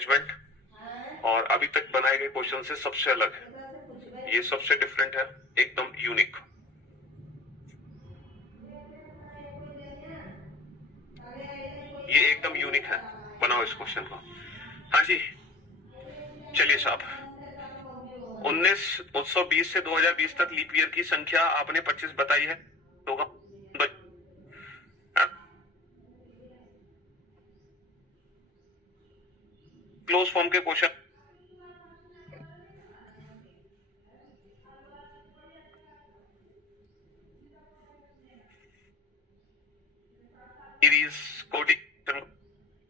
Arrangement और अभी तक बनाए गए क्वेश्चन से सबसे अलग है। ये सबसे डिफरेंट है, एकदम यूनिक। ये एकदम यूनिक है, बनाओ इस क्वेश्चन को। हाँ जी, चलिए साहब। 1920 से 2020 तक लीप ईयर की संख्या आपने 25 बताई है, होगा क्लोज फॉर्म के क्वेश्चन सीरीज को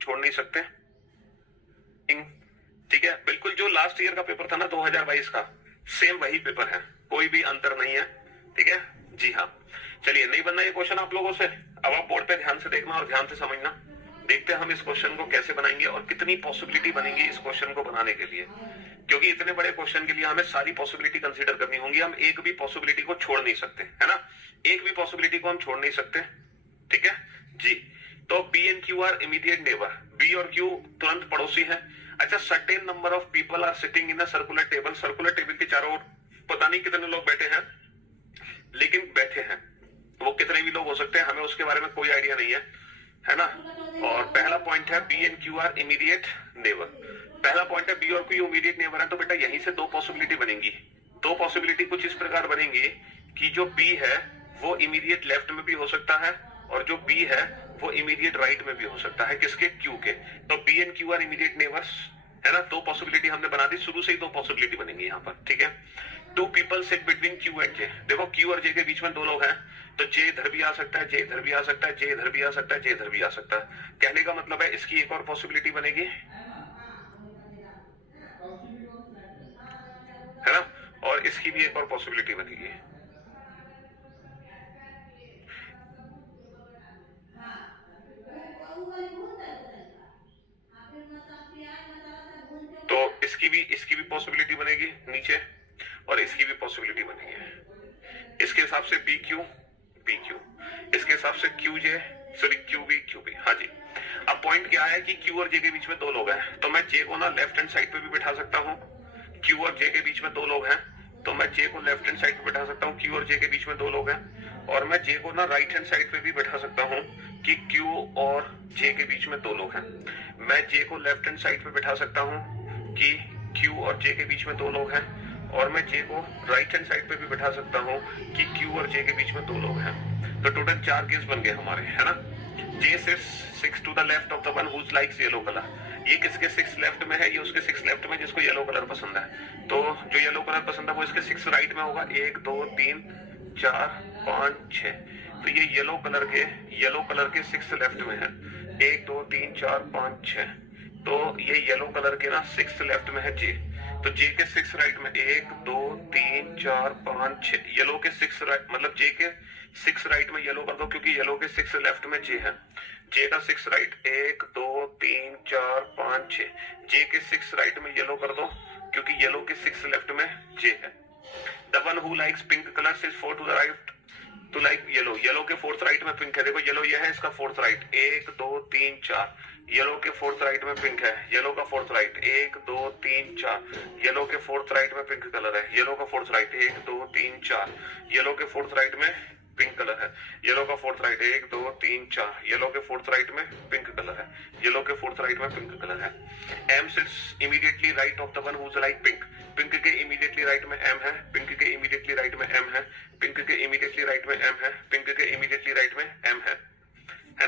छोड़ नहीं सकते। ठीक है, बिल्कुल जो लास्ट ईयर का पेपर था ना 2022 का, सेम वही पेपर है, कोई भी अंतर नहीं है। ठीक है जी हाँ। चलिए, नहीं बनना ये क्वेश्चन आप लोगों से। अब आप बोर्ड पे ध्यान से देखना और ध्यान से समझना। देखते हैं हम इस क्वेश्चन को कैसे बनाएंगे और कितनी पॉसिबिलिटी बनेगी इस क्वेश्चन को बनाने के लिए, क्योंकि इतने बड़े क्वेश्चन के लिए हमें सारी पॉसिबिलिटी कंसीडर करनी होंगी। हम एक भी पॉसिबिलिटी को छोड़ नहीं सकते, है ना। एक भी पॉसिबिलिटी को हम छोड़ नहीं सकते। ठीक है जी। तो B and Q are immediate neighbour. B और क्यू तुरंत पड़ोसी हैं। अच्छा, certain number of people are sitting in a circular table. Circular table के चारों ओर पता नहीं कितने लोग बैठे हैं, लेकिन बैठे हैं। वो कितने भी लोग हो सकते हैं, हमें उसके बारे में कोई आइडिया नहीं है ना। और पहला पॉइंट है B and Q are immediate neighbour. पहला पॉइंट है बी और क्यू इमीडिएट नेबर है, तो बेटा यहीं से दो पॉसिबिलिटी बनेंगी। दो पॉसिबिलिटी कुछ इस प्रकार बनेंगी कि जो बी है वो इमीडिएट लेफ्ट में भी हो सकता है और जो बी है वो इमीडिएट राइट में भी हो सकता है। किसके? क्यू के। तो B and Q are immediate neighbours, है ना। दो पॉसिबिलिटी हमने बना दी, शुरू से ही दो पॉसिबिलिटी बनेंगी यहाँ पर। ठीक है। Two people sit between Q and J. देखो क्यू और जे के बीच में दो लोग हैं, तो जे इधर भी आ सकता है, जे इधर भी आ सकता है, जे इधर भी आ सकता है, जे इधर भी आ सकता है। कहने का मतलब है इसकी एक और पॉसिबिलिटी बनेगी, है ना, और इसकी भी एक और पॉसिबिलिटी बनेगी। तो इसकी भी पॉसिबिलिटी बनेगी नीचे, और इसकी भी पॉसिबिलिटी बनेगी। इसके हिसाब से बी क्यू, इसके हिसाब से क्यू जे, सॉरी क्यू बी। हाँ जी। अब पॉइंट क्या है कि क्यू और जे के बीच में दो लोग हैं, तो मैं जे को ना लेफ्ट हैंड साइड पे भी बिठा सकता हूँ। क्यू और जे के बीच में दो लोग हैं, तो मैं जे को लेफ्ट हैंड साइड पे बिठा सकता हूँ। क्यू और जे के बीच में दो लोग हैं, और मैं जे को ना राइट हैंड साइड पे भी बिठा सकता हूँ कि क्यू और जे के बीच में दो लोग हैं। मैं जे को लेफ्ट हैंड साइड पे बिठा सकता हूँ कि क्यू और जे के बीच में दो लोग हैं, और मैं जे को राइट हैंड साइड पे भी बिठा सकता हूँ कि क्यू और जे के बीच में दो लोग हैं। तो टोटल 4 केस बन गए हमारे, है ना। J six to the left of the one whose likes yellow colour. ये किसके 6 लेफ्ट में है? ये उसके 6 लेफ्ट में जिसको येलो कलर पसंद है। तो जो येलो कलर पसंद है वो इसके 6 राइट में होगा। 1 2 3 4 5 6। तो ये येलो कलर के 6 लेफ्ट में है। 1 2 3 4 5 6। तो ये येलो कलर के ना 6 लेफ्ट में है जे। तो जे के 6 राइट में 1 2 3 4 5 6। येलो के 6 राइट, मतलब जे के 6 राइट में येलो कर दो, क्योंकि येलो के 6 लेफ्ट में जे है। जे का 6 राइट 1 2 3 4 5 6। जे के 6 राइट में येलो कर दो, क्योंकि येलो के 6 लेफ्ट में जे है। The one who likes pink colour sits 4 to the right to like yellow. Yellow के 4th राइट में पिंक है। देखो येलो ये है, इसका 4th राइट 1 2 3 4। येलो के 4th राइट में पिंक है। येलो का 4th राइट 1 2 3 4। येलो के 4th राइट में पिंक कलर है। येलो का 4th राइट 1 2 3 4। येलो के 4th राइट में पिंक कलर है। येलो का 4th राइट 1 2 3 4। येलो के 4th राइट में पिंक कलर है। येलो के 4th राइट में पिंक कलर है। M sits immediately right of the one whose like pink. Pink के इमीडिएटली राइट में एम है। पिंक के इमीडिएटली राइट में एम है। पिंक के इमीडिएटली राइट में एम है। पिंक के इमीडिएटली राइट में एम है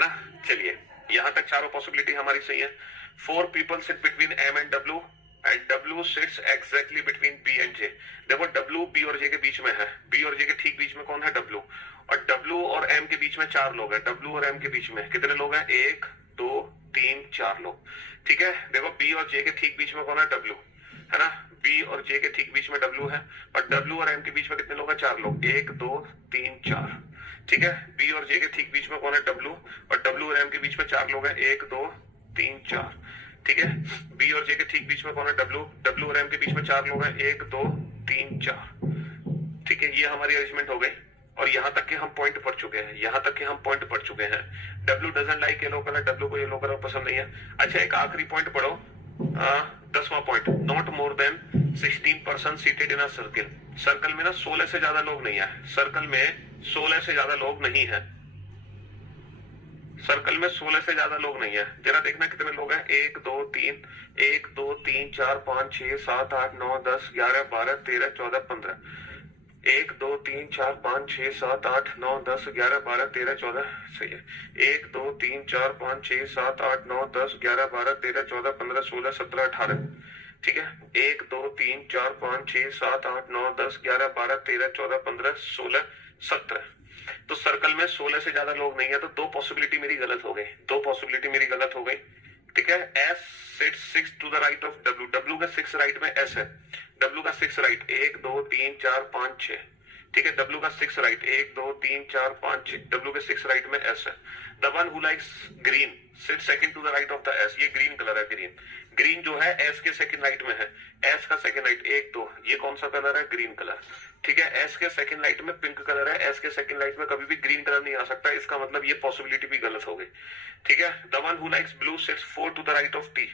ना। चलिए, यहां तक चारों पॉसिबिलिटी हमारी सही है। 4 people sit between M and W, and W sits exactly between B and J. देखो डब्ल्यू बी और जे के बीच में है। बी और जे के ठीक बीच में कौन है? डब्ल्यू। और डब्ल्यू और एम के बीच में 4 लोग हैं। डब्ल्यू और एम के बीच में कितने लोग हैं? 1 2 3 4 लोग। ठीक है। देखो बी और जे के ठीक बीच में कौन है? डब्ल्यू, है ना। बी और जे के ठीक बीच में डब्ल्यू है, और डब्ल्यू और एम के बीच में कितने लोग हैं? 4 लोग। 1 2 3 4। ठीक है। बी और जे के ठीक बीच में कौन है? डब्ल्यू, और डब्ल्यू और एम के बीच में 4 लोग हैं। 1 2 3 4। ठीक है। बी और जे के ठीक बीच में कौन है? डब्ल्यू, डब्ल्यू और एम के बीच में 4 लोग हैं। 1 2 3 4। ठीक है। ये हमारी अरेंजमेंट हो गई, और यहां तक के हम पॉइंट पढ़ चुके हैं। W doesn't like yellow colour. W को येलो कलर पसंद नहीं है। अच्छा, एक आखिरी पॉइंट पढ़ो। 10वां point, not more than 16 person seated in a circle. Circle में ना 16 से ज्यादा लोग नहीं है, सर्कल में 16 से ज्यादा लोग नहीं है, सर्कल में 16 से ज्यादा लोग नहीं है। जरा देखना कितने लोग हैं, 1 2 3, 1 2 3 4 5 6 7 8 9 10 11 12 13 14 15, 1 2 3 4 5 6 7 8 9 10 11 12 13 14, सही है। 1 2 3 4 5 6 7 8 9 10 11 12 13 14 15 16 17 18, ठीक है। 1 2 3 4 5 6 7 8 9 10 11 12 13 14 15 16 17। तो सर्कल में 16 से ज्यादा लोग नहीं है, तो दो पॉसिबिलिटी मेरी गलत हो गई, दो पॉसिबिलिटी मेरी गलत हो गई, ठीक है। S sits 6 to the right of W, W का 6 राइट में एस है, डब्ल्यू का 6 राइट 1 2 3 4 5 6, ठीक है। डब्ल्यू का 6 राइट 1 2 3 4 5 6, डब्ल्यू के 6 राइट में एस है। The one who likes green sit second to the right of the S, ये ग्रीन कलर है, ग्रीन, ग्रीन जो है एस के सेकंड राइट में है, एस का सेकंड राइट 1 2, ये कौन सा कलर है, ग्रीन कलर, ठीक है। एस के सेकंड राइट में पिंक कलर है, एस के सेकंड राइट में कभी भी ग्रीन कलर नहीं आ सकता, इसका मतलब ये पॉसिबिलिटी भी गलत हो गई, ठीक है। The one who likes blue sits 4 to the right of T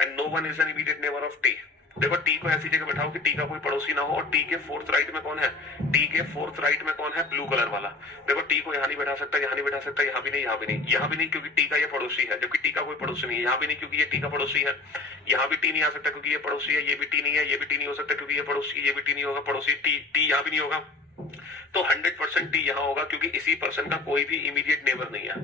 and no one is an immediate neighbour of T. देखो टी को ऐसी जगह बैठाओ कि टी का कोई पड़ोसी ना हो, और टी के 4th राइट में कौन है, टी के 4th राइट में कौन है, ब्लू कलर वाला। देखो टी को यहाँ नहीं बैठा सकता, यहाँ नहीं बैठा सकता, यहाँ भी नहीं, यहाँ भी नहीं, यहाँ भी नहीं क्योंकि टी का ये पड़ोसी है, जबकि टी का कोई पड़ोसी नहीं है। यहाँ भी नहीं क्योंकि ये टी का पड़ोसी है, यहाँ भी टी नहीं आ सकता क्योंकि ये पड़ोसी है, ये भी टी नहीं है, ये भी टी नहीं हो सकता क्योंकि ये पड़ोसी, ये भी टी नहीं होगा, पड़ोसी टी, टी यहाँ भी नहीं होगा। तो 100% टी यहाँ होगा क्योंकि इसी पर्सन का कोई भी इमीडिएट नेबर नहीं है,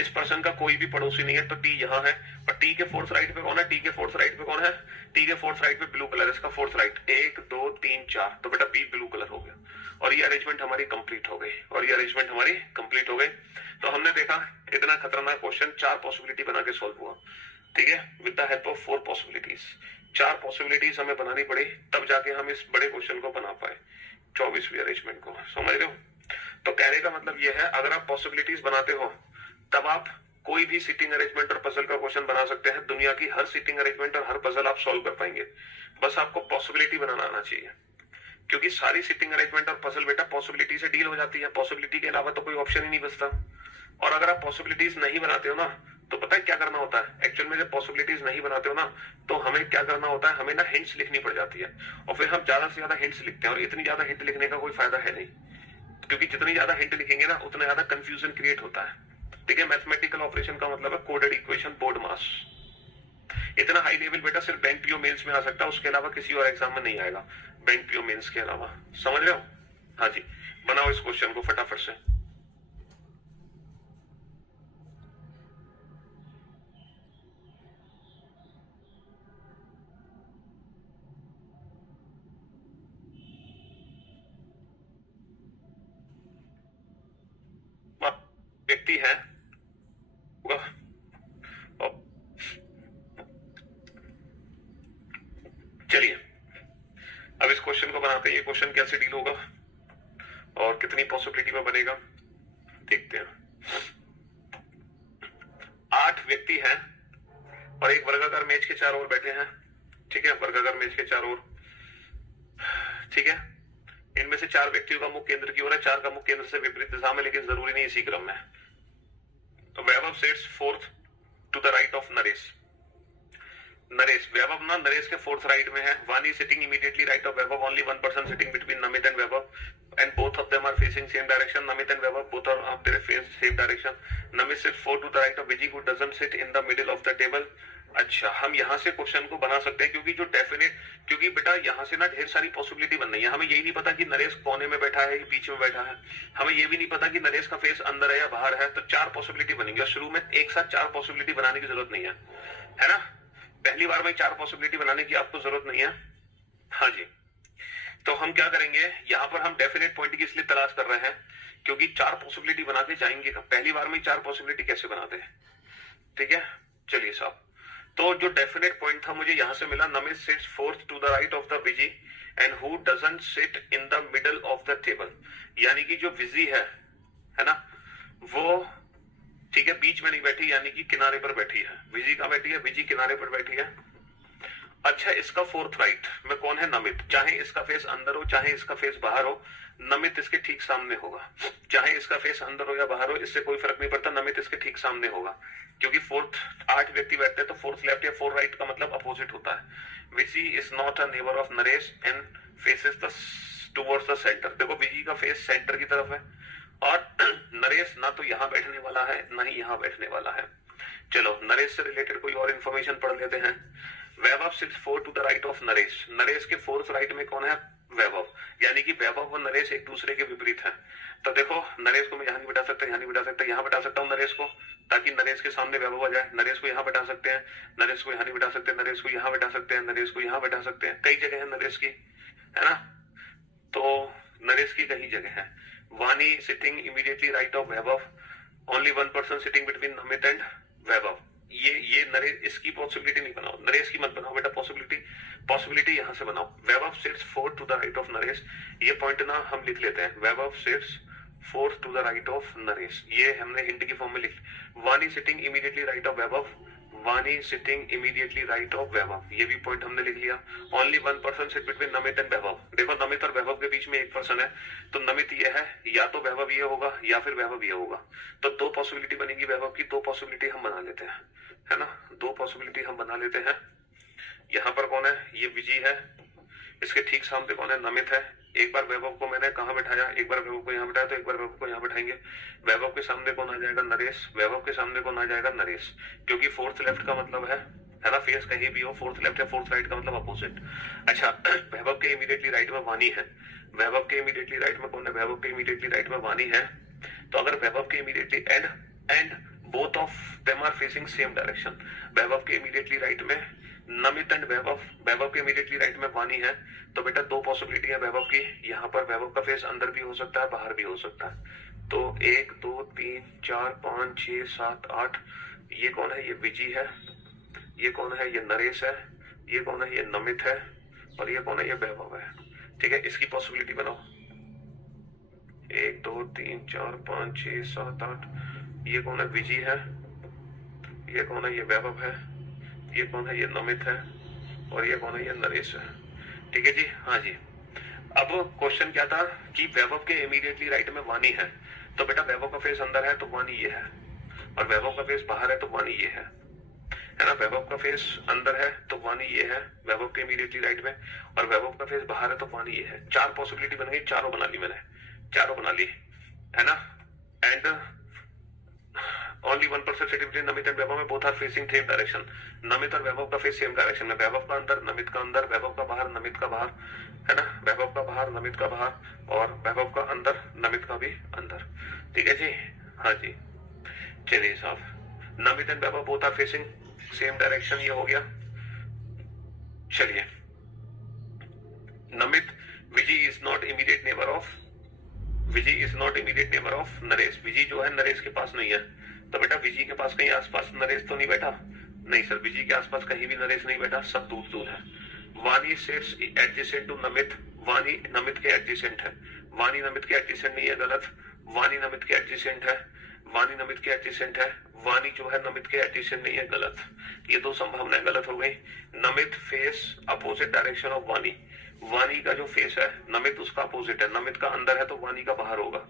इस पर्सन का कोई भी पड़ोसी नहीं है, तो टी यहाँ है। और टी के 4th राइट पे कौन है, टी के 4th राइट पे कौन है, टी के 4th राइट पे ब्लू कलर, इसका 4th राइट 1 2 3 4, तो बेटा बी ब्लू कलर हो गया, और ये अरेंजमेंट हमारी कंप्लीट हो गई, और ये अरेंजमेंट हमारी कंप्लीट हो गई। तो हमने देखा इतना खतरनाक क्वेश्चन 4 पॉसिबिलिटी बना के सोल्व हुआ, ठीक है, with the help of 4 possibilities. 4 possibilities हमें बनानी पड़ी, तब जाके हम इस बड़े क्वेश्चन को बना पाए, 24वीं अरेंजमेंट को, समझ रहे हो। तो कहने का मतलब यह है, अगर आप पॉसिबिलिटीज बनाते हो तब आप कोई भी सिटिंग अरेंजमेंट और पजल का क्वेश्चन बना सकते हैं, दुनिया की हर सिटिंग अरेंजमेंट और हर पजल आप सॉल्व कर पाएंगे, बस आपको पॉसिबिलिटी बनाना आना चाहिए, क्योंकि सारी सिटिंग अरेंजमेंट और पजल बेटा पॉसिबिलिटी से डील हो जाती है, पॉसिबिलिटी के अलावा तो कोई ऑप्शन ही नहीं बचता। और अगर आप पॉसिबिलिटीज नहीं बनाते हो ना, तो पता है क्या करना होता है, एक्चुअल में जब पॉसिबिलिटीज नहीं बनाते हो ना, तो हमें क्या करना होता है, हमें ना हिंट्स लिखनी पड़ जाती है, और फिर हम ज्यादा से ज्यादा हिंट्स लिखते हैं, और इतनी ज्यादा हिंट लिखने का कोई फायदा है नहीं, क्योंकि जितनी ज्यादा हिंट लिखेंगे ना उतना ज्यादा कंफ्यूजन क्रिएट होता है, ठीक है। मैथमेटिकल ऑपरेशन का मतलब है कोडेड इक्वेशन, बोर्ड मास। इतना हाई लेवल बेटा सिर्फ बैंक पीओ मेंस में आ सकता है, उसके अलावा किसी और एग्जाम में नहीं आएगा, बैंक पीओ मेंस के अलावा, समझ रहे हो। हाँ जी, बनाओ इस क्वेश्चन को फटाफट से। व्यक्ति है, चलिए अब इस क्वेश्चन को बनाते हैं, ये क्वेश्चन कैसे डील होगा और कितनी पॉसिबिलिटी में बनेगा, देखते हैं। 8 व्यक्ति हैं और एक वर्गाकार मेज के चारों ओर बैठे हैं, ठीक है, वर्गाकार मेज के चारों ओर, ठीक है। इनमें से 4 व्यक्तियों का मुख केंद्र की ओर है, 4 का मुख केंद्र से विपरीत दिशा में, लेकिन जरूरी नहीं इसी क्रम में। तो Vaibhav sits 4th to the right of Naresh, Naresh, Vaibhav ना नरेश के 4th राइट में है, Vani sitting immediately right of Vaibhav, only one person sitting between Namit and Vaibhav and both of them are facing same direction, Namit and Vaibhav both are of their face same direction, Namit sit 4 to the right of Viji who doesn't sit in the middle of the table. अच्छा, हम यहां से question को बना सकते हैं, क्योंकि जो डेफिनेट, क्योंकि बेटा यहां से ना ढेर सारी पॉसिबिलिटी बन रही है, हमें यही नहीं पता कि नरेश कोने में बैठा है कि बीच में बैठा है, हमें ये भी नहीं पता कि नरेश का फेस अंदर है या बाहर है, तो 4 पॉसिबिलिटी बनेंगी, और शुरू में एक साथ 4 पॉसिबिलिटी बनाने की जरूरत नहीं है ना, पहली बार में 4 पॉसिबिलिटी बनाने की आपको जरूरत नहीं है। हाँ जी, तो हम क्या करेंगे, यहां पर हम डेफिनेट पॉइंट की इसलिए तलाश कर रहे हैं क्योंकि 4 पॉसिबिलिटी बना के जाएंगे, पहली बार में 4 पॉसिबिलिटी कैसे बनाते हैं, ठीक है। चलिए साहब, तो जो डेफिनेट पॉइंट था मुझे यहां से मिला, Namit sits 4th to the right of the Viji and who doesn't sit in the middle of the table, यानी कि जो विजी है ना, वो ठीक है बीच में नहीं बैठी, यानी कि किनारे पर बैठी है, विजी कहां बैठी है, विजी किनारे पर बैठी है, अच्छा, इसका फोर्थ राइट में कौन है? नमित। चाहे इसका फेस अंदर हो चाहे इसका फेस बाहर हो, नमित इसके ठीक सामने होगा। चाहे इसका फेस अंदर हो या बाहर हो, इससे कोई फर्क नहीं पड़ता, नमित इसके ठीक सामने होगा। क्योंकि फोर्थ 8 व्यक्ति बैठते हैं तो फोर्थ लेफ्ट या फोर्थ राइट का मतलब अपोजिट होता है। Viji is not a neighbour of Naresh and faces the towards the centre. देखो विजी का फेस सेंटर की तरफ है और नरेश ना तो यहां बैठने वाला है ना ही यहां बैठने वाला है। चलो नरेश से रिलेटेड कोई और इन्फॉर्मेशन पढ़ लेते हैं। Vaibhav sits 4 to the right of Naresh. Naresh के फोर्थ राइट में कौन है? वैभव। यानी कि वैभव और नरेश एक दूसरे के विपरीत हैं। तो देखो नरेश को मैं यहाँ नहीं बिठा सकता, यहाँ नहीं बिठा सकता, यहाँ बिठा सकता हूँ नरेश को, ताकि नरेश के सामने वैभव आ जाए। नरेश को यहाँ बिठा सकते हैं, नरेश को यहाँ नहीं बिठा सकते, नरेश को यहाँ बिठा सकते हैं, नरेश को यहाँ बिठा सकते हैं। कई जगह है नरेश की, है ना? तो नरेश की कई जगह है। Vani sitting immediately right of Vaibhav, only one person sitting between Namit and Vaibhav. ये नरेश, इसकी पॉसिबिलिटी नहीं बनाओ, नरेश की मत बनाओ बेटा, पॉसिबिलिटी यहां से बनाओ। Vaibhav sits 4 to the right of Naresh, ये पॉइंट ना हम लिख लेते हैं। Vaibhav sits 4 to the right of Naresh, ये हमने हिंट की फॉर्म में लिख। Vani sitting immediately right of Vaibhav, Vani sitting immediately right of Vaibhav, ये भी पॉइंट हमने लिख लिया। Only one person sit between Namit and Vaibhav. देखो नमित और वैभव के बीच में एक पर्सन है, तो नमित ये है, या तो वैभव ये होगा या फिर वैभव ये होगा। तो दो पॉसिबिलिटी बनेगी वैभव की, दो पॉसिबिलिटी हम बना लेते हैं, है ना? दो पॉसिबिलिटी हम बना लेते हैं। यहाँ पर कौन है? ये विजय है, इसके ठीक सामने कौन है? नमित है। एक बार वैभव को मैंने कहाँ बिठाया? एक बार वैभव को यहाँ बिठाया, तो एक बार वैभव को यहाँ बिठाएंगे। वैभव के सामने कौन आ जाएगा? नरेश। वैभव के सामने कौन आ जाएगा? नरेश। क्योंकि फोर्थ लेफ्ट का मतलब है ना, फेस कहीं भी हो, फोर्थ लेफ्ट या फोर्थ राइट का मतलब अपोजिट। अच्छा, वैभव के इमीडिएटली राइट में वानी है। वैभव के इमीडिएटली राइट में कौन है? वैभव के इमीडिएटली राइट में वानी है। तो अगर वैभव के immediately and both of them are facing same direction, Vaibhav के इमीडिएटली राइट में नमित एंड वैभव, वैभव के इमीडिएटली राइट में वानी है, तो बेटा दो पॉसिबिलिटी है वैभव की। यहाँ पर वैभव का फेस अंदर भी हो सकता है, बाहर भी हो सकता है। तो 1 2 3 4 5 6 7 8, ये कौन है? ये विजय है। ये कौन है? ये नरेश है। ये कौन है? ये नमित है। और ये कौन है? ये वैभव है। ठीक है, इसकी पॉसिबिलिटी बनाओ। 1 2 3 4 5 6 7 8, ये कौन है? विजय है। ये कौन है? ये वैभव है। ये कौन है? ये नमित है। और ये कौन है? ये नरेश है। ठीक है जी, हाँ जी। अब क्वेश्चन क्या था कि वैभव के इमीडिएटली राइट में वानी है, तो बेटा वैभव का फेस अंदर है तो वानी ये है, और वैभव का फेस बाहर है तो वानी ये है ना? वैभव का फेस अंदर है तो वानी ये है वैभव के इमीडिएटली राइट में, और वैभव का फेस बाहर है तो वानी ये है। चार पॉसिबिलिटी बन गई, चारों बना ली मैंने, चारों बना ली, है ना? And only one person sitting between Namit and Vaibhav में both are facing same direction. Namit और वैभव का फेस सेम डायरेक्शन में, वैभव का अंदर नमित का अंदर, वैभव का बाहर नमित का बाहर, है ना? वैभव का बाहर नमित का बाहर, और वैभव का अंदर नमित का भी अंदर। ठीक है जी, हाँ जी। चलिए साहब, Namit and Vaibhav both are facing same direction, ये हो गया। चलिए, Namit, Vijay is not immediate neighbour of, Vijay is not immediate neighbour of Naresh. Vijay जो है नरेश के पास नहीं है, तो बेटा विजय के पास कहीं आसपास नरेश तो नहीं बैठा? नहीं सर, विजय के आसपास कहीं भी नरेश नहीं बैठा, सब दूर दूर है। वानी सिट्स एडजेसेंट टू नमित, वानी नमित के एडजेसेंट है। वानी नमित के एडजेसेंट नहीं है, गलत। वानी नमित के एडजेसेंट है, वानी नमित के एडजेसेंट है। वानी जो है नमित के एडजेसेंट नहीं है, गलत। ये दो संभावनाएं गलत हो गई। Namit face opposite direction of Vani, वानी का जो फेस है नमित उसका अपोजिट है। नमित का अंदर है तो वानी का बाहर होगा,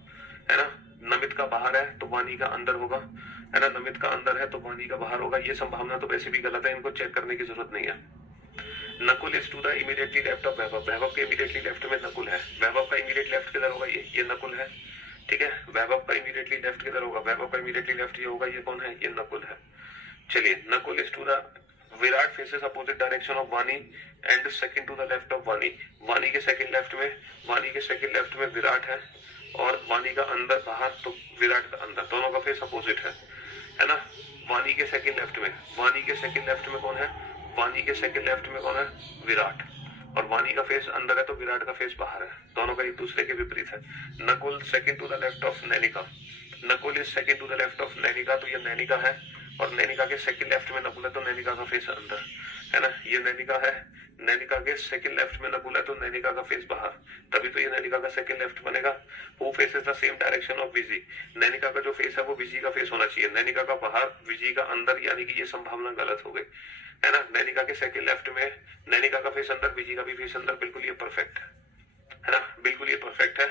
है ना? नमित का बाहर है तो वानी का अंदर होगा, है ना? नमित का अंदर है तो वानी का बाहर होगा। ये संभावना तो वैसे भी गलत है, इनको चेक करने की जरूरत नहीं है। Nakul is to the immediately left of Vaibhav, Vaibhav के इमीडिएटली लेफ्ट में नकुल है। वैभव का इमीडिएट लेफ्ट किधर होगा? ये नकुल है। ठीक है, वैभव का इमीडिएटली लेफ्ट किधर होगा? वैभव का इमीडिएटली लेफ्ट ये होगा, ये कौन है? ये नकुल है। चलिए, Nakul is to the, Virat faces opposite direction of Vani and second to the left of Vani. Vani के सेकंड लेफ्ट में, वानी के सेकंड लेफ्ट में विराट है, और वानी का अंदर बाहर तो विराट का अंदर, दोनों का फेस अपोजिट है ना? वानी के सेकंड लेफ्ट में, वानी के सेकंड लेफ्ट में कौन है? वानी के सेकंड लेफ्ट में कौन है? विराट। और वानी का फेस अंदर है तो विराट का फेस बाहर है, दोनों का एक दूसरे के विपरीत है। Nakul second to the left of Nainika, Nakul is second to the left of Nainika, तो ये नैनिका है, और नैनिका के सेकंड लेफ्ट में नकुल है तो नैनिका का फेस अंदर, है ना? ये नैनिका है, नैनिका के सेकंड लेफ्ट में नकुल है तो नैनिका का फेस बाहर, तभी तो ये नैनिका का सेकंड लेफ्ट बनेगा। वो face is the same direction of Vijay. Nainika का जो फेस है वो विजय का फेस होना चाहिए, नैनिका का बाहर विजय का अंदर, यानी कि ये संभावना गलत हो गई। है ना। नैनिका के सेकंड लेफ्ट में, नैनिका का फेस अंदर, विजी का भी फेस अंदर, बिल्कुल ये परफेक्ट है ना, बिल्कुल ये परफेक्ट है।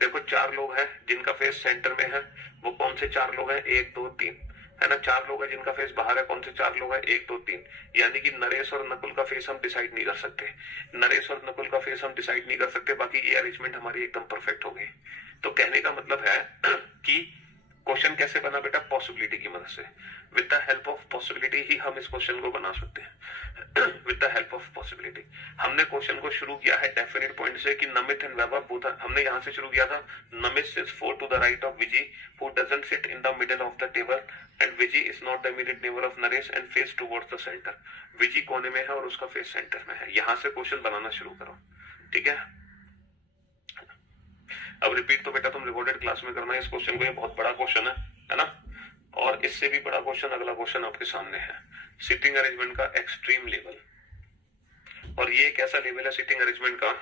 देखो 4 लोग हैं जिनका फेस सेंटर में है, वो कौन से 4 लोग हैं, 1 2 3, है ना। 4 लोग हैं जिनका फेस बाहर है, कौन से 4 लोग हैं, 1 2 3। यानी कि नरेश और नकुल का फेस हम डिसाइड नहीं कर सकते, नरेश और नकुल का फेस हम डिसाइड नहीं कर सकते, बाकी ये अरेंजमेंट हमारी एकदम परफेक्ट हो गई। तो कहने का मतलब है कि क्वेश्चन कैसे बना बेटा, पॉसिबिलिटी की मदद से। With the help of possibility ही हम इस क्वेश्चन को बना सकते हैं। With the help of possibility हमने क्वेश्चन को शुरू किया है डेफिनेट पॉइंट से कि नमित एंड वैभव बोथ, हमने यहां से शुरू किया था। Namit sits 4 to the right of Viji who doesn't sit in the middle of the table and Viji is not the immediate neighbour of Naresh and face towards the centre. Viji कोने में है और उसका फेस सेंटर में है। यहां से क्वेश्चन बनाना शुरू करो, ठीक है। अब रिपीट तो बेटा तुम रिकॉर्डेड क्लास में करना है इस क्वेश्चन को, ये बहुत बड़ा क्वेश्चन है ना। और इससे भी बड़ा क्वेश्चन अगला क्वेश्चन आपके सामने है, सिटिंग अरेंजमेंट का एक्सट्रीम लेवल। और ये एक ऐसा लेवल है सिटिंग अरेंजमेंट का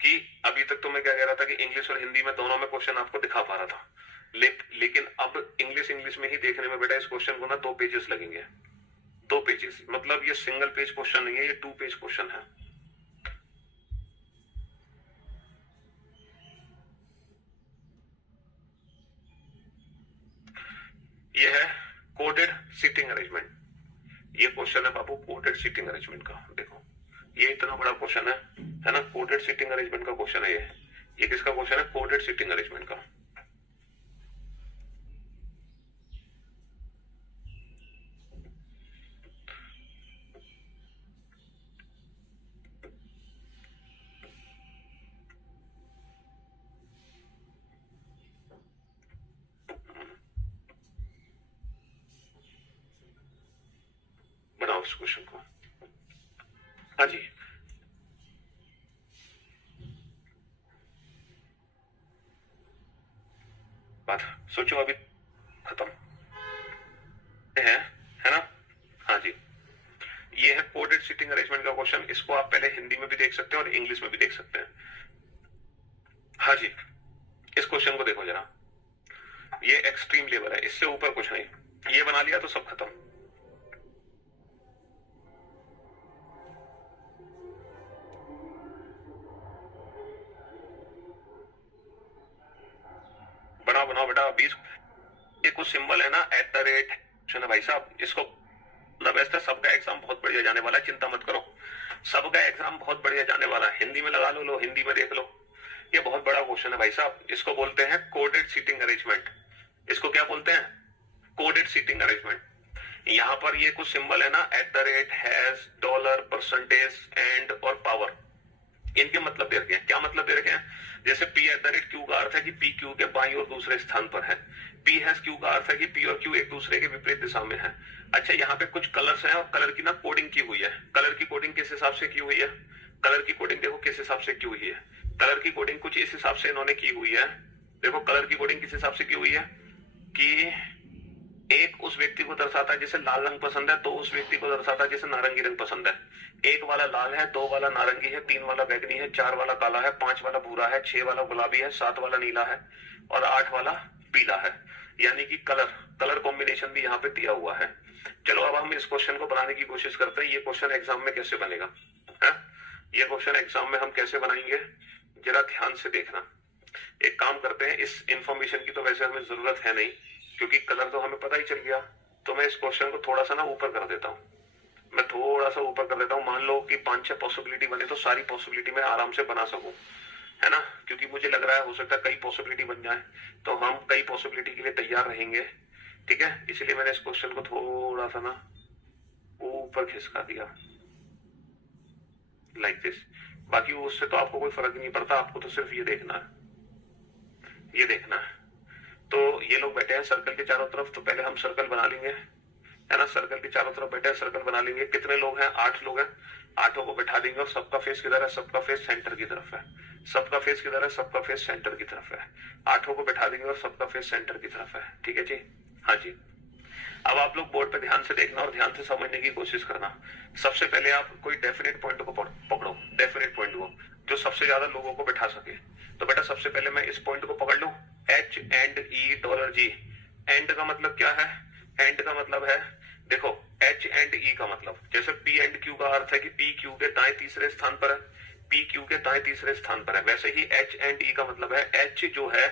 कि अभी तक तो मैं क्या कह रहा था कि इंग्लिश और हिंदी में दोनों में क्वेश्चन आपको दिखा पा रहा था, लेकिन अब इंग्लिश में ही देखने में बेटा इस क्वेश्चन को ना 2 पेजेस लगेंगे। 2 पेजेस मतलब ये सिंगल पेज क्वेश्चन नहीं है, ये 2 पेज क्वेश्चन है। ये है कोडेड सीटिंग अरेंजमेंट। ये क्वेश्चन है बाबू कोडेड सीटिंग अरेंजमेंट का। देखो ये इतना बड़ा क्वेश्चन है ना, कोडेड सीटिंग अरेंजमेंट का क्वेश्चन है ये किसका क्वेश्चन है, कोडेड सीटिंग अरेंजमेंट का। बनाओ इस क्वेश्चन को। हाँ जी, बात सोचो अभी खत्म है ना। हाँ जी, ये है कोडेड सीटिंग अरेंजमेंट का क्वेश्चन। इसको आप पहले हिंदी में भी देख सकते हैं और इंग्लिश में भी देख सकते हैं। हाँ जी, इस क्वेश्चन को देखो जरा, ये एक्सट्रीम लेवल है, इससे ऊपर कुछ नहीं। ये बना लिया तो सब खत्म। बनाओ बेटा। 20 ये कुछ सिंबल है ना, @ है भाई साहब, इसको मतलब ऐसा सबका एग्जाम बहुत बढ़िया जाने वाला है, चिंता मत करो, सबका एग्जाम बहुत बढ़िया जाने वाला है। हिंदी में लगा लो, हिंदी में देख लो। ये बहुत बड़ा क्वेश्चन है भाई साहब, इसको बोलते हैं कोडेड सीटिंग अरेंजमेंट। इसको क्या बोलते हैं, कोडेड सीटिंग अरेंजमेंट। यहां पर ये कुछ सिंबल है ना, @ हैश, डॉलर, परसेंटेज, एंड और पावर। इनके मतलब दे रखे हैं। क्या मतलब दे रखे हैं, जैसे P@Q का अर्थ है कि P Q के बाईं और दूसरे स्थान पर है। P#Q का अर्थ है कि P और Q एक दूसरे के विपरीत दिशा में है। अच्छा, यहाँ पे कुछ कलर्स हैं और कलर की ना कोडिंग की हुई है। कलर की कोडिंग किस हिसाब से की हुई है, कलर की कोडिंग देखो किस हिसाब से की हुई है। कलर की कोडिंग कुछ इस हिसाब से इन्होंने की हुई है। देखो कलर की कोडिंग किस हिसाब से की हुई है कि एक उस व्यक्ति को दर्शाता है जिसे लाल रंग पसंद है, 2 उस व्यक्ति को दर्शाता है जिसे नारंगी रंग पसंद है। 1 वाला लाल है, 2 वाला नारंगी है, 3 वाला बैगनी है, 4 वाला काला है, 5 वाला भूरा है, 6 वाला गुलाबी है, 7 वाला नीला है और 8 वाला पीला है। यानी कि कलर कॉम्बिनेशन भी यहाँ पे दिया हुआ है। चलो अब हम इस क्वेश्चन को बनाने की कोशिश करते हैं। ये क्वेश्चन एग्जाम में कैसे बनेगा है? ये क्वेश्चन एग्जाम में हम कैसे बनाएंगे जरा ध्यान से देखना। एक काम करते हैं, इस इंफॉर्मेशन की तो वैसे हमें जरूरत है नहीं क्योंकि कलर तो हमें पता ही चल गया। तो मैं इस क्वेश्चन को थोड़ा सा ना ऊपर कर देता हूँ, मैं थोड़ा सा ऊपर कर देता हूँ। मान लो कि 5-6 पॉसिबिलिटी बने तो सारी पॉसिबिलिटी में आराम से बना सकूं, है ना। क्योंकि मुझे लग रहा है हो सकता है कई पॉसिबिलिटी बन जाए, तो हम कई पॉसिबिलिटी के लिए तैयार रहेंगे, ठीक है। इसलिए मैंने इस क्वेश्चन को थोड़ा सा ना ऊपर खिसका दिया, लाइक दिस। बाकी उससे तो आपको कोई फर्क नहीं पड़ता, आपको तो सिर्फ ये देखना है, ये देखना है। तो ये लोग बैठे हैं सर्कल के चारों तरफ, तो पहले हम सर्कल बना लेंगे, है ना। सर्कल के चारों तरफ बैठे हैं, सर्कल बना लेंगे। कितने लोग हैं, 8 लोग हैं। 8 को बैठा देंगे और सबका फेस किधर है, सबका फेस सेंटर की तरफ है। सबका फेस किधर है, सबका फेस सेंटर की तरफ है। 8 को बैठा देंगे और सबका फेस सेंटर की तरफ है, ठीक है जी। हाँ जी, अब आप लोग बोर्ड पे ध्यान से देखना और ध्यान से समझने की कोशिश करना। सबसे पहले आप कोई डेफिनेट पॉइंट को पकड़ो, डेफिनेट पॉइंट को जो सबसे ज्यादा लोगों को बैठा सके। तो बेटा सबसे पहले मैं इस पॉइंट को पकड़ लूं, H&E $G। एंड का मतलब क्या है, एंड का मतलब है देखो एच एंड ई का मतलब, जैसे पी एंड क्यू का अर्थ है कि पी क्यू के दाएं तीसरे स्थान पर है, पी क्यू के दाएं तीसरे स्थान पर है, वैसे ही एच एंड ई का मतलब है एच जो है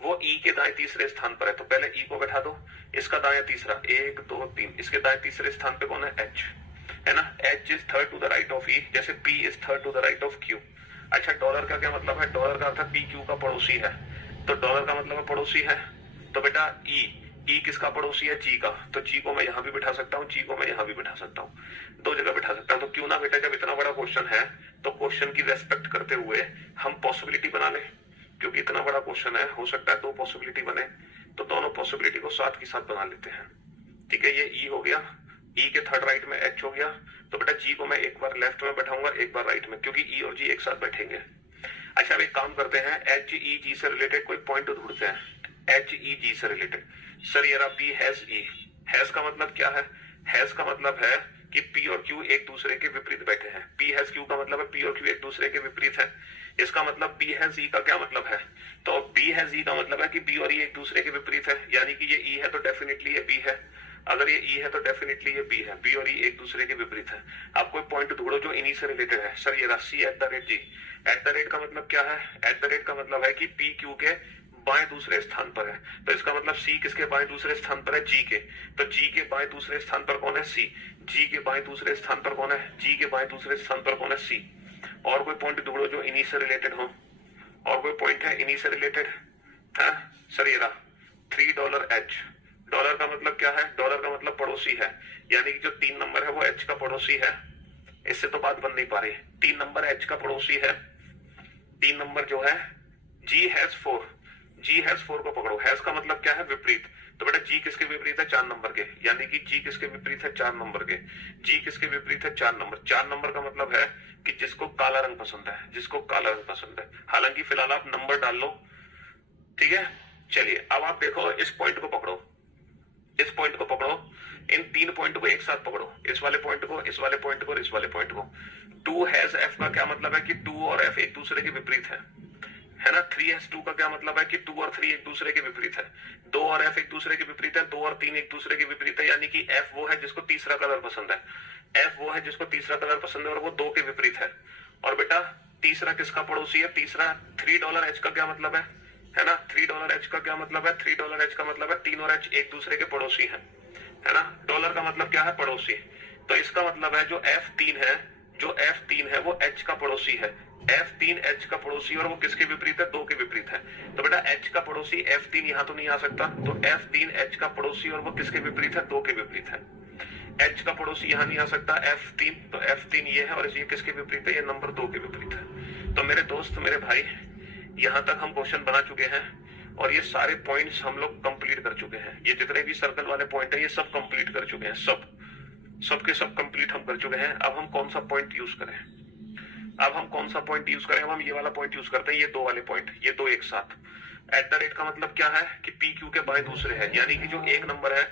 वो ई के दाएं तीसरे स्थान पर है। तो पहले ई को बैठा दो, इसका दाएं तीसरा 1 2 3, इसके दाएं तीसरे स्थान पे कौन है? एच, है ना। H is third to the right of E, जैसे P is third to the right of Q. अच्छा, डॉलर का क्या मतलब है? डॉलर का अर्थ है पी क्यू का पड़ोसी है, तो डॉलर का मतलब है पड़ोसी है। तो बेटा ई किसका पड़ोसी है? जी का। तो जी को मैं यहां भी बिठा सकता हूँ, जी को मैं यहां भी बिठा सकता हूँ, दो जगह बिठा सकता हूँ। तो क्यों ना बेटा, जब इतना बड़ा क्वेश्चन है तो क्वेश्चन की रेस्पेक्ट करते हुए हम पॉसिबिलिटी बना लें, क्योंकि इतना बड़ा क्वेश्चन है, हो सकता है दो पॉसिबिलिटी बने, तो दोनों पॉसिबिलिटी को साथ के साथ बना लेते हैं। ठीक है, ये ई हो गया, ई के थर्ड राइट में एच हो गया। तो बेटा जी को मैं एक बार लेफ्ट में बैठाऊंगा, एक बार राइट में, क्योंकि ई और जी एक साथ बैठेंगे। अच्छा, अब एक काम करते हैं, एच ई जी से रिलेटेड कोई पॉइंट ढूंढते हैं। एच ई जी से रिलेटेड, सर ये रहा पी हैज ई। हैज का मतलब क्या है? हैज का मतलब है कि पी और क्यू एक दूसरे के विपरीत बैठे हैं। पी हैज क्यू का मतलब है पी और क्यू एक दूसरे के विपरीत है। इसका मतलब बी हैज ई का क्या मतलब है? तो बी हैज ई का मतलब है कि बी और ई एक दूसरे के विपरीत है, यानी कि ये ई है तो डेफिनेटली ये बी है, अगर ये ई है तो डेफिनेटली ये बी है। बी और ई एक दूसरे के विपरीत है। आप कोई पॉइंट ढूंढो जो इन्हीं से रिलेटेड है। सर ये C at the rate G. At the rate का मतलब क्या है? एट द रेट का मतलब है कि पी क्यू के बाएं दूसरे स्थान पर है, तो इसका मतलब सी किसके बाएं दूसरे स्थान पर है? जी के। तो जी के बाएं दूसरे स्थान पर कौन है? सी। जी के बाएं दूसरे स्थान पर कौन है? जी के बाएं दूसरे स्थान पर कौन है? सी। और कोई पॉइंट ढूंढो जो इन्हीं से रिलेटेड हो, और कोई पॉइंट है इन्हीं से रिलेटेड है? सर ये रहा $3 डॉलर का मतलब क्या है? डॉलर का मतलब पड़ोसी है, यानी कि जो 3 नंबर है वो एच का पड़ोसी है। इससे तो बात बन नहीं पा रही। 3 नंबर एच का पड़ोसी है, 3 नंबर जो है जी हैज 4, जी हैज 4 को पकड़ो। हैज का मतलब क्या है? विपरीत। तो बेटा जी किसके विपरीत है? 4 नंबर के, यानी कि जी किसके विपरीत है? 4 नंबर के। जी किसके विपरीत है? 4 नंबर। 4 नंबर का मतलब है कि जिसको काला रंग पसंद है, जिसको काला रंग पसंद है। हालांकि फिलहाल आप नंबर डाल लो, ठीक है। चलिए अब आप देखो, इस पॉइंट को पकड़ो, इस पॉइंट को पकड़ो, इन 3 पॉइंट को एक साथ पकड़ो, इस वाले पॉइंट को, इस वाले पॉइंट को और इस वाले पॉइंट को। 2 हैज एफ का क्या मतलब है? कि 2 और एफ एक दूसरे के विपरीत है ना। 3 हैज 2 का क्या मतलब है? कि 2 और 3 एक दूसरे के विपरीत है। 2 और एफ एक दूसरे के विपरीत है, 2 और 3 एक दूसरे के विपरीत है, यानी कि एफ वो है जिसको तीसरा कलर पसंद है, एफ वो है जिसको तीसरा कलर पसंद है, और वो 2 के विपरीत है। और बेटा तीसरा किसका पड़ोसी है? तीसरा $3 का क्या मतलब है ना। $3 का क्या मतलब है? $3 का मतलब है 3 और एच एक दूसरे के पड़ोसी है ना। डॉलर का मतलब क्या है? पड़ोसी। तो इसका मतलब है जो F3 है, जो F3 है वो H का पड़ोसी है। F3 H का पड़ोसी, और वो किसके विपरीत है? 2 के विपरीत है। तो बेटा H का पड़ोसी F3 यहां तो नहीं आ सकता, तो F3 H का पड़ोसी, और वो किसके विपरीत है? 2 के विपरीत है। H का पड़ोसी यहां नहीं आ सकता, F3, तो F3 ये है, और ये किसके विपरीत है? ये नंबर 2 के विपरीत है। तो मेरे दोस्त, मेरे भाई, यहां तक हम क्वेश्चन बना चुके हैं, और ये सारे पॉइंट्स हम लोग कंप्लीट कर चुके हैं। ये जितने भी सर्कल वाले पॉइंट है ये सब कंप्लीट कर चुके हैं, सब के सब कंप्लीट हम कर चुके हैं। अब हम कौन सा पॉइंट यूज करें? अब हम कौन सा पॉइंट यूज करें? अब हम ये वाला पॉइंट यूज करते हैं, ये 2 वाले पॉइंट, ये 2 एक साथ। एट द रेट का मतलब क्या है? कि पी क्यू के बाएं दूसरे है, यानी कि जो 1 नंबर है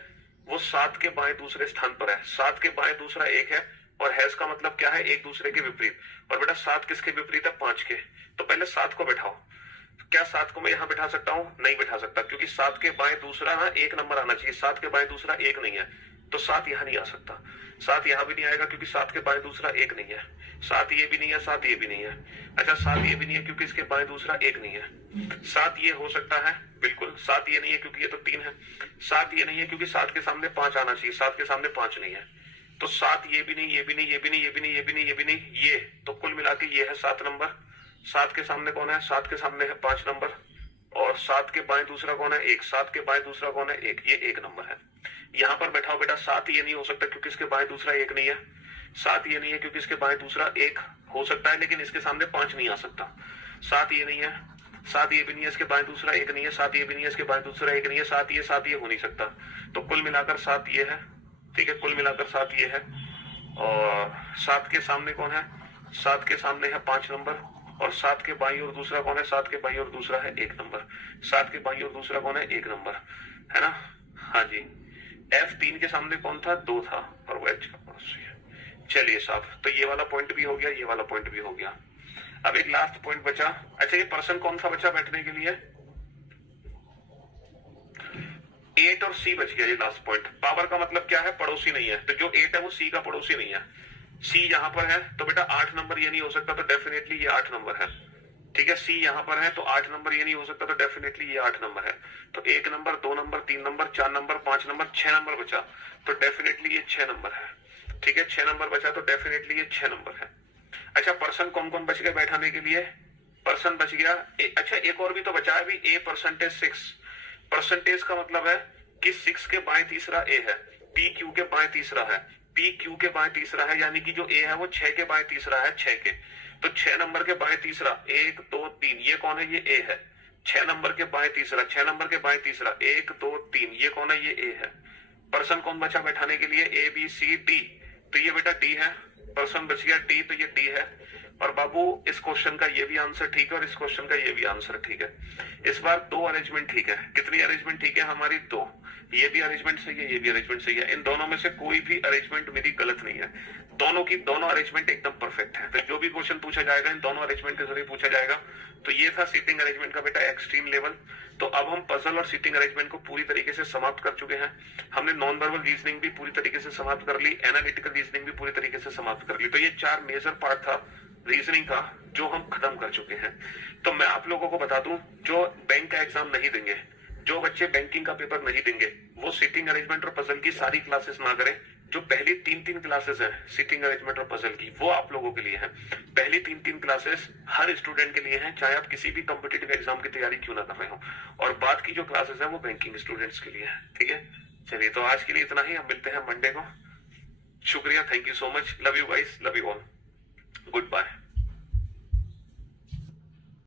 वो 7 के बाएं दूसरे स्थान पर है, 7 के बाएं दूसरा 1 है। और हैज का मतलब क्या है? एक दूसरे के विपरीत। और बेटा 7 किसके विपरीत है? 5 के। तो पहले 7 को बैठाओ। क्या 7 को मैं यहां बैठा सकता हूं? नहीं बैठा सकता, क्योंकि 7 के बाएं दूसरा ना 1 नंबर आना चाहिए, 7 के बाएं दूसरा 1 नहीं है, तो 7 यहां नहीं आ सकता। 7 यहां भी नहीं आएगा क्योंकि 7 के बाएं दूसरा 1 नहीं है। 7 ये भी नहीं है, 7 ये भी नहीं है। अच्छा 7 ये भी नहीं है क्योंकि इसके बाएं दूसरा 1 नहीं है। 7 ये हो सकता है, बिल्कुल। 7 ये नहीं है क्योंकि ये तो 3 है। 7 ये नहीं है क्योंकि 7 के सामने 5 आना चाहिए, 7 के सामने 5 नहीं है। तो 7 ये भी नहीं, ये भी नहीं, ये भी नहीं, ये भी नहीं, ये भी नहीं, ये भी नहीं, ये तो कुल मिला के ये है 7 नंबर। 7 के सामने कौन है? 7 के सामने है 5 नंबर, और 7 के बाएं दूसरा कौन है? 1। 7 के बाएं दूसरा कौन है? 1। ये 1 नंबर है। यहां पर बैठाओ बेटा। 7 ये नहीं हो सकता क्योंकि इसके बाएं दूसरा 1 नहीं है। 7 ये नहीं है क्योंकि इसके बाएं दूसरा 1 हो सकता है, लेकिन इसके सामने 5 नहीं आ सकता। 7 ये नहीं है, 7 ये भी नहीं है, इसके बाएं दूसरा 1 नहीं है। 7 ये भी नहीं है, इसके बाएं दूसरा 1 नहीं है। 7 ये हो नहीं सकता। तो कुल मिलाकर 7 ये है, ठीक है, कुल मिलाकर 7 ये है। और 7 के सामने कौन है? 7 के सामने है 5 नंबर, और 7 के बाईं ओर दूसरा कौन है? 7 के बाईं ओर दूसरा है 1 नंबर। 7 के बाईं ओर दूसरा कौन है? 1 नंबर, है ना। हाँ जी। F3 के सामने कौन था? 2 था, और वो H का पड़ोसी है। चलिए साहब, तो ये वाला पॉइंट भी हो गया, ये वाला पॉइंट भी हो गया। अब एक लास्ट पॉइंट बचा। अच्छा, ये पर्सन कौन सा बचा बैठने के लिए? 8 और C बच गया, ये लास्ट पॉइंट। पावर का मतलब क्या है, पड़ोसी नहीं है, तो जो 8 है वो C का पड़ोसी नहीं है। C यहां पर है तो बेटा 8 नंबर ये नहीं हो सकता, तो डेफिनेटली ये 8 नंबर है। ठीक है, C यहां पर है तो 8 नंबर ये नहीं हो सकता, तो डेफिनेटली ये 8 नंबर है। तो 1 number, 2 number, 3 number, 4 number, 5 number, 6 number बचा, तो डेफिनेटली ये 6 नंबर है। ठीक है, 6 नंबर बचा तो डेफिनेटली ये 6 नंबर है। अच्छा, पर्सन कौन कौन बच गया बैठाने के लिए, पर्सन बच गया अच्छा एक और भी तो बचा है अभी, A%6। परसेंटेज का मतलब है कि 6 के बाएं तीसरा A है, PQ के बाएं तीसरा है, PQ के बाएं तीसरा है, यानी कि जो A है वो 6 के बाएं तीसरा है, 6 के। तो 6 नंबर के बाएं तीसरा 1 2 3, ये कौन है, ये A है। 6 नंबर के बाएं तीसरा, 6 नंबर के बाएं तीसरा 1 2 3, ये कौन है, ये A है। पर्सन कौन बचा बैठाने के लिए, ABCD, तो ये बेटा D है। पर्सन बच गया D, तो ये D है। और बाबू इस क्वेश्चन का ये भी आंसर ठीक है और इस क्वेश्चन का ये भी आंसर ठीक है। इस बार 2 अरेंजमेंट ठीक है। कितनी अरेंजमेंट ठीक है हमारी, 2। ये भी अरेंजमेंट सही है, ये भी अरेंजमेंट सही है। इन दोनों में से कोई भी अरेंजमेंट मेरी गलत नहीं है, दोनों की दोनों अरेंजमेंट एकदम परफेक्ट है। तो जो भी क्वेश्चन पूछा जाएगा इन दोनों अरेंजमेंट के जरिए पूछा जाएगा। तो ये था सीटिंग अरेंजमेंट का बेटा एक्सट्रीम लेवल। तो अब हम पजल और सीटिंग अरेंजमेंट को पूरी तरीके से समाप्त कर चुके हैं। हमने नॉन वर्बल रीजनिंग भी पूरी तरीके से समाप्त कर ली, एनालिटिकल रीजनिंग भी पूरी तरीके से समाप्त कर ली। तो ये 4 मेजर पार्ट था रीजनिंग का जो हम खत्म कर चुके हैं। तो मैं आप लोगों को बता दूं, जो बैंक का एग्जाम नहीं देंगे, जो बच्चे बैंकिंग का पेपर नहीं देंगे, वो सीटिंग अरेंजमेंट और पजल की सारी क्लासेस ना करें। जो पहली 3-3 क्लासेस हैं सीटिंग अरेंजमेंट और पजल की, वो आप लोगों के लिए है। पहली 3-3 क्लासेस हर स्टूडेंट के लिए है, चाहे आप किसी भी कॉम्पिटिटिव एग्जाम की तैयारी क्यों ना कर रहे हो। और बाद की जो क्लासेस है वो बैंकिंग स्टूडेंट्स के लिए है। ठीक है, चलिए तो आज के लिए इतना ही, हम मिलते हैं मंडे को। शुक्रिया, thank you so much, love you guys, love you all, good bye.